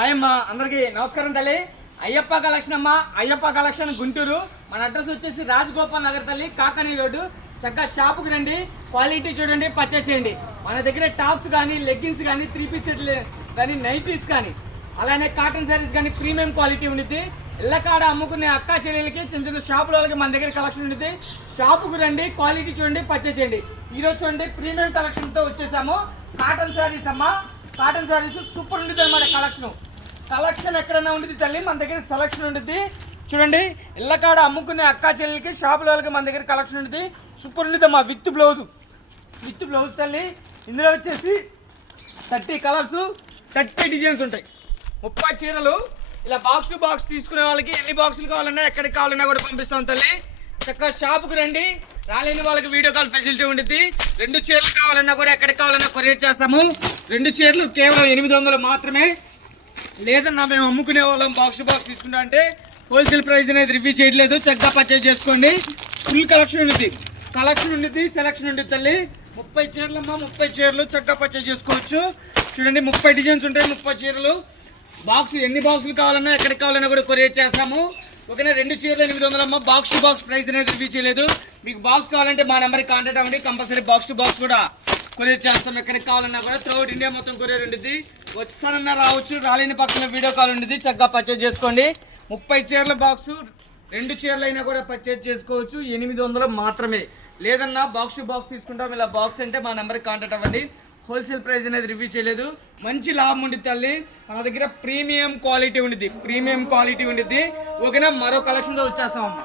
Hi అమ్మా, అందరికి నమస్కారం తల్లి. అయ్యప్ప కలెక్షన్ అమ్మా, అయ్యప్ప కలెక్షన్ గుంటూరు. మన అడ్రస్ వచ్చేసి రాజగోపాల్ నగర్ తల్లి, కాకనీ రోడ్డు. చక్కగా షాపుకి రండి, క్వాలిటీ చూడండి, పర్చేస్ చేయండి. మన దగ్గర టాప్స్ కానీ, లెగ్గిన్స్ కానీ, 3 పీస్ సెట్లు కానీ, నైటీస్ కానీ, అలానే కాటన్ శారీస్ కానీ ప్రీమియం క్వాలిటీ ఉండిద్ది. ఇళ్ళకాడ అమ్ముకునే అక్క చెల్లెలకి, చిన్న చిన్న షాపుల వాళ్ళకి మన దగ్గర కలెక్షన్ ఉండిద్ది. షాపుకు రండి, క్వాలిటీ చూడండి, పర్చేస్ చేయండి. ఈరోజు చూడండి ప్రీమియం కలెక్షన్తో వచ్చేసాము. కాటన్ శారీస్ అమ్మా, కాటన్ శారీస్ సూపర్ ఉండిద్ది అన్నమాట. కలెక్షన్ ఎక్కడైనా ఉంటుంది తల్లి, మన దగ్గర సెలక్షన్ ఉంటుంది. చూడండి, ఇళ్ళకాడ అమ్ముకునే అక్క చెల్లెలకి, షాపుల వాళ్ళకి మన దగ్గర కలెక్షన్ ఉంటుంది. సూపర్ ఉంటుంది అమ్మా. విత్ బ్లౌజ్ తల్లి. ఇందులో వచ్చేసి 30 కలర్స్, 30 డిజైన్స్ ఉంటాయి. 30 చీరలు. ఇలా బాక్స్ టు బాక్స్ తీసుకునే వాళ్ళకి ఎన్ని బాక్సులు కావాలన్నా, ఎక్కడికి కావాలన్నా కూడా పంపిస్తాం తల్లి. చక్కగా షాపుకి రండి. రాలేని వాళ్ళకి వీడియో కాల్ ఫెసిలిటీ ఉంటుంది. 2 చీరలు కావాలన్నా కూడా, ఎక్కడికి కావాలన్నా కొరియర్ చేస్తాము. 2 చీరలు కేవలం 800 మాత్రమే. లేదన్నా మేము అమ్ముకునే వాళ్ళం బాక్స్ టు బాక్స్ తీసుకుంటా అంటే హోల్సేల్ ప్రైస్ అనేది రివ్యూ చేయట్లేదు. చక్కగా పర్చేజ్ చేసుకోండి. ఫుల్ కలెక్షన్ ఉండిద్ది, సెలక్షన్ ఉండిద్ది తల్లి. 30 చీరలమ్మా, 30 చీరలు చక్కగా పర్చేజ్ చేసుకోవచ్చు. చూడండి, 30 డిజైన్స్ ఉంటాయి, 30 చీరలు. బాక్స్ ఎన్ని బాక్సులు కావాలన్నా, ఎక్కడికి కావాలన్నా కూడా కొరియర్ చేస్తాము. ఓకేనా? 2 చీరలు 800 అమ్మా. బాక్స్ టు బాక్స్ ప్రైస్ అనేది రివ్యూ చేయలేదు. మీకు బాక్స్ కావాలంటే మా నెంబర్కి కాంటాక్ట్ అవ్వండి. కంపల్సరీ బాక్స్ టు బాక్స్ కూడా కొరియర్ చేస్తాం. ఎక్కడికి కావాలన్నా కూడా త్రూఅవుట్ ఇండియా మొత్తం కొరియర్ ఉంటుంది. వస్తానన్నా రావచ్చు, రాలేని పక్కన వీడియో కాల్ ఉంటుంది. చక్కగా పర్చేజ్ చేసుకోండి. 30 చీరల బాక్సు, 2 చీరలు అయినా కూడా పర్చేజ్ చేసుకోవచ్చు. 800 మాత్రమే. లేదన్నా బాక్స్ టు బాక్స్ తీసుకుంటాం. ఇలా బాక్స్ అంటే మా నెంబర్కి కాంటాక్ట్ అవ్వండి. హోల్సేల్ ప్రైస్ అనేది రివ్యూ చేయలేదు. మంచి లాభం ఉండిద్ది తల్లి. మన దగ్గర ప్రీమియం క్వాలిటీ ఉండిద్ది. ఓకేనా? మరో కలెక్షన్తో వచ్చేస్తాం అమ్మా.